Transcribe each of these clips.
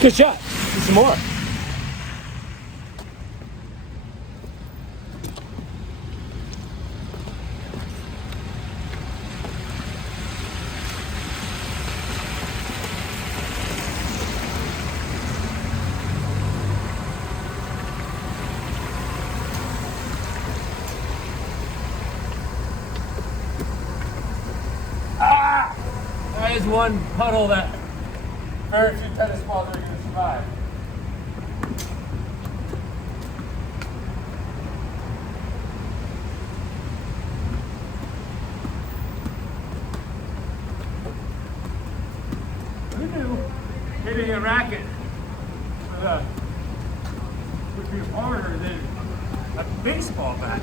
Good shot. Do some more. That is one puddle that very few tennis balls are going to survive. Who knew hitting a racket would be harder than a baseball bat?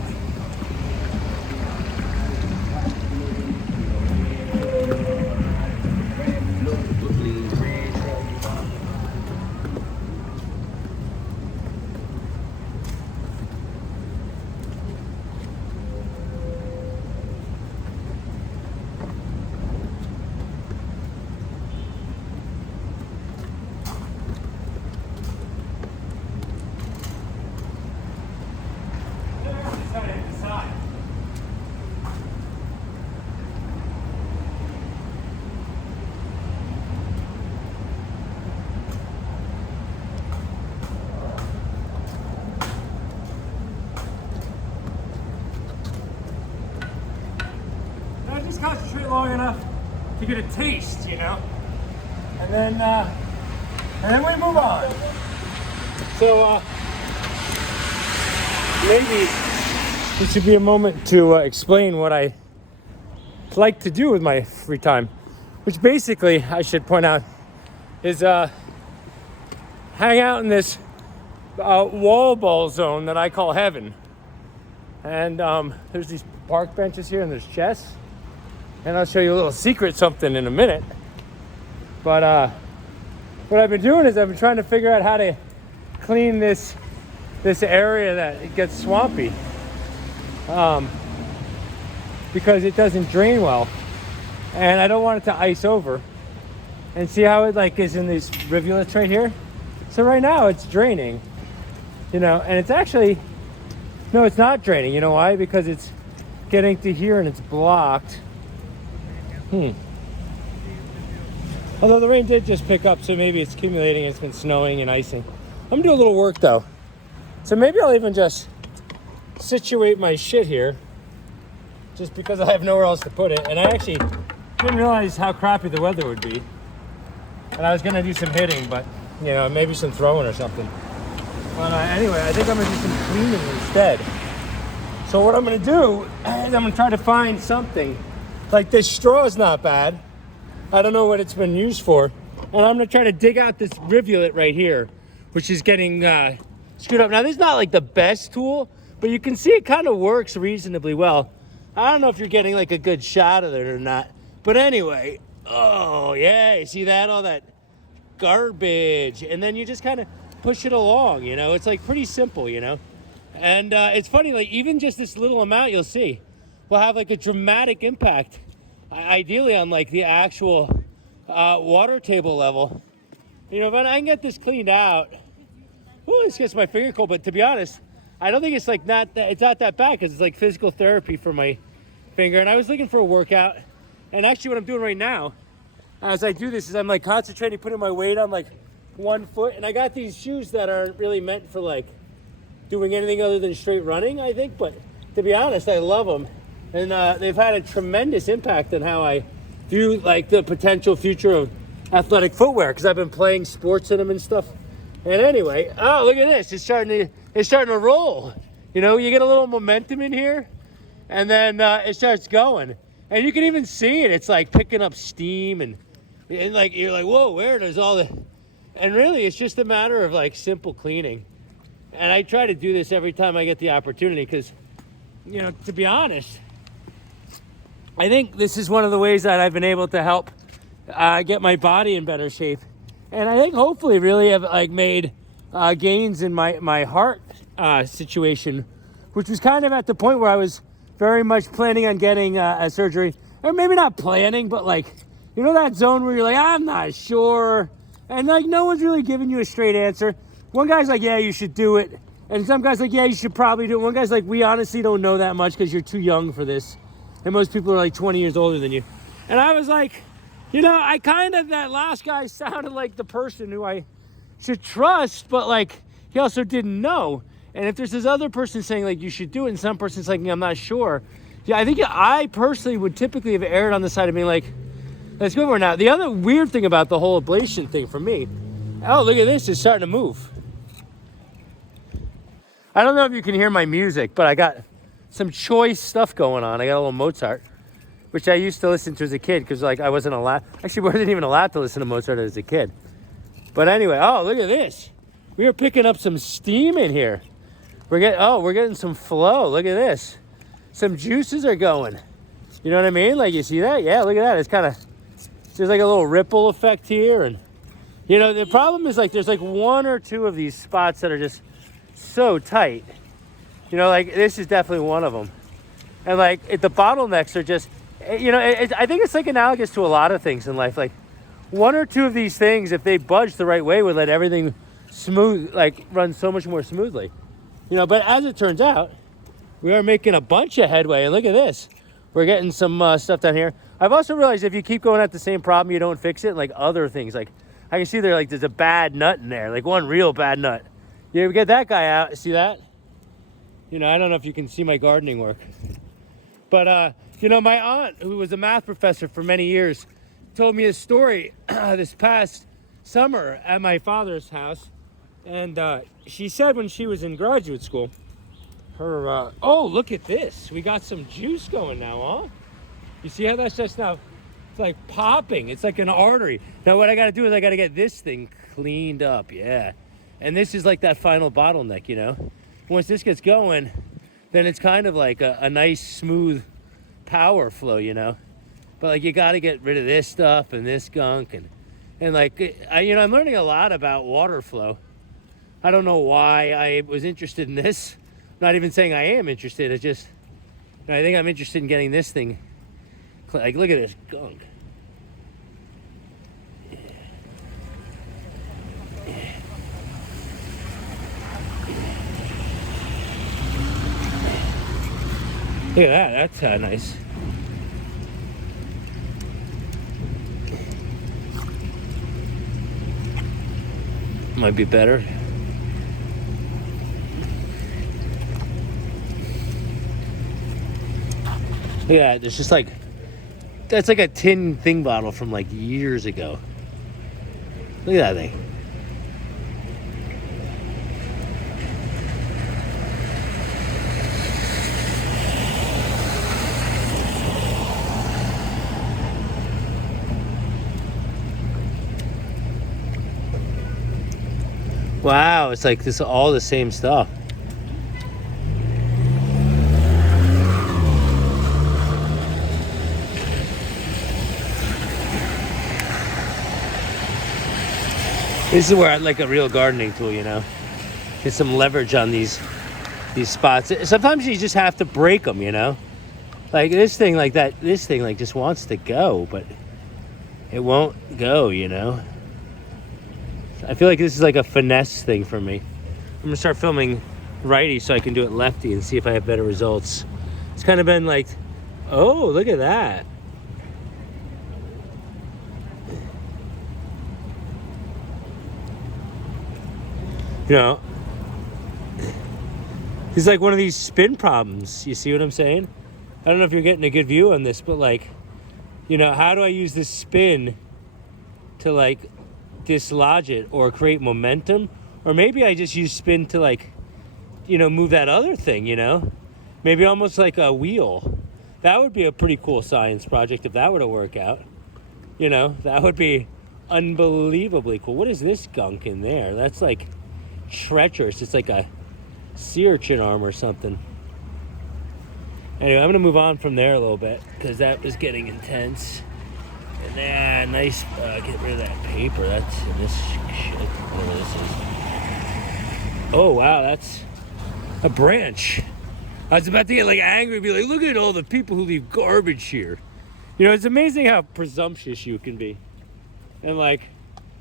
Just concentrate long enough to get a taste, you know, and then we move on. So maybe this should be a moment to explain what I like to do with my free time, which basically I should point out is hang out in this wall ball zone that I call heaven. And there's these park benches here, and there's chess. And I'll show you a little secret something in a minute. But what I've been doing is I've been trying to figure out how to clean this area that it gets swampy, because it doesn't drain well, and I don't want it to ice over. And see how it like is in these rivulets right here? So right now it's draining, you know, and it's actually, no, it's not draining. You know why? Because it's getting to here and it's blocked. Although the rain did just pick up, so maybe it's accumulating. It's been snowing and icing. I'm gonna do a little work though. So maybe I'll even just situate my shit here, just because I have nowhere else to put it. And I actually didn't realize how crappy the weather would be. And I was gonna do some hitting, but you know, maybe some throwing or something. But anyway, I think I'm gonna do some cleaning instead. So what I'm gonna do is I'm gonna try to find something. Like this straw is not bad. I don't know what it's been used for. And I'm gonna try to dig out this rivulet right here, which is getting screwed up. Now this is not like the best tool, but you can see it kind of works reasonably well. I don't know if you're getting like a good shot of it or not. But anyway, oh yeah, you see that? All that garbage. And then you just kind of push it along, you know? It's like pretty simple, you know? And it's funny, like even just this little amount you'll see will have like a dramatic impact, ideally on like the actual water table level. You know, if I can get this cleaned out, oh, this gets my finger cold. But to be honest, I don't think it's like it's not that bad, because it's like physical therapy for my finger. And I was looking for a workout, and actually what I'm doing right now as I do this is I'm like concentrating, putting my weight on like one foot. And I got these shoes that aren't really meant for like doing anything other than straight running, I think. But to be honest, I love them. And they've had a tremendous impact on how I view like the potential future of athletic footwear, because I've been playing sports in them and stuff. And anyway, oh, look at this. It's starting to roll. You know, you get a little momentum in here, and then it starts going. And you can even see it. It's like picking up steam, and like you're like, whoa, where does all the... And really, it's just a matter of like simple cleaning. And I try to do this every time I get the opportunity, because, you know, to be honest, I think this is one of the ways that I've been able to help get my body in better shape. And I think hopefully really have like made gains in my heart situation, which was kind of at the point where I was very much planning on getting a surgery. Or maybe not planning, but like, you know that zone where you're like, I'm not sure. And like, no one's really giving you a straight answer. One guy's like, yeah, you should do it. And some guy's like, yeah, you should probably do it. One guy's like, we honestly don't know that much because you're too young for this. And most people are like 20 years older than you. And I was like, you know, I kind of, that last guy sounded like the person who I should trust, but like, he also didn't know. And if there's this other person saying like, you should do it, and some person's like, I'm not sure. Yeah, I think I personally would typically have erred on the side of being like, let's go for it now. The other weird thing about the whole ablation thing for me, oh, look at this, it's starting to move. I don't know if you can hear my music, but I got some choice stuff going on. I got a little Mozart, which I used to listen to as a kid because like I wasn't allowed, actually wasn't even allowed to listen to Mozart as a kid. But anyway, oh, look at this. We are picking up some steam in here. We're getting some flow. Look at this. Some juices are going. You know what I mean? Like, you see that? Yeah, look at that. It's kind of, there's like a little ripple effect here. And, you know, the problem is like, there's like one or two of these spots that are just so tight. You know, like this is definitely one of them. And like the bottlenecks are just, you know, I think it's like analogous to a lot of things in life. Like one or two of these things, if they budge the right way, would let everything smooth, like run so much more smoothly. You know, but as it turns out, we are making a bunch of headway. And look at this. We're getting some stuff down here. I've also realized if you keep going at the same problem, you don't fix it. Like other things, like I can see there's a bad nut in there, like one real bad nut. You get that guy out, see that? You know, I don't know if you can see my gardening work. But, you know, my aunt, who was a math professor for many years, told me a story this past summer at my father's house. And she said when she was in graduate school, her, oh, look at this. We got some juice going now, huh? You see how that's just now, it's like popping. It's like an artery. Now what I got to do is I got to get this thing cleaned up, yeah. And this is like that final bottleneck, you know? Once this gets going, then it's kind of like a nice, smooth power flow, you know? But like, you got to get rid of this stuff and this gunk. And like, you know, I'm learning a lot about water flow. I don't know why I was interested in this. I'm not even saying I am interested. It's just, I think I'm interested in getting this thing. Like, look at this gunk. Look at that, that's nice. Might be better. Look at that, there's just like, that's like a tin thing bottle from like years ago. Look at that thing. Wow, it's like this all the same stuff. This is where I'd like a real gardening tool, you know. Get some leverage on these spots. Sometimes you just have to break them, you know. Like this thing like that, this thing like just wants to go, but it won't go, you know. I feel like this is like a finesse thing for me. I'm gonna start filming righty so I can do it lefty and see if I have better results. It's kind of been like, oh, look at that. You know, it's like one of these spin problems. You see what I'm saying? I don't know if you're getting a good view on this, but like, you know, how do I use this spin to like dislodge it or create momentum? Or maybe I just use spin to like, you know, move that other thing, you know? Maybe almost like a wheel. That would be a pretty cool science project if that were to work out. You know, that would be unbelievably cool. What is this gunk in there? That's like treacherous. It's like a sea urchin arm or something. Anyway, I'm gonna move on from there a little bit because that was getting intense. And then nice, get rid of that paper. That's in this shit. Whatever this is. Oh wow, that's a branch. I was about to get like angry and be like, look at all the people who leave garbage here. You know, it's amazing how presumptuous you can be. And like,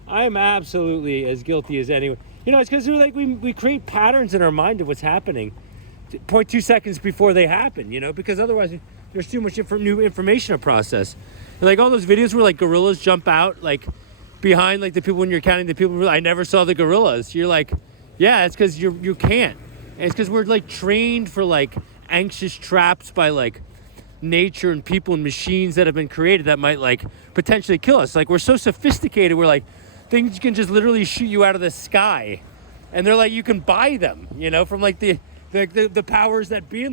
I am absolutely as guilty as anyone. You know, it's because we create patterns in our mind of what's happening 0.2 seconds before they happen, you know, because otherwise there's too much new information to process. And like all those videos where like gorillas jump out like behind like the people when you're counting the people, I never saw the gorillas. You're like, yeah, it's because you can't. And it's because we're like trained for like anxious traps by like nature and people and machines that have been created that might like potentially kill us. Like we're so sophisticated, we're like things can just literally shoot you out of the sky, and they're like you can buy them, you know, from like the powers that be in the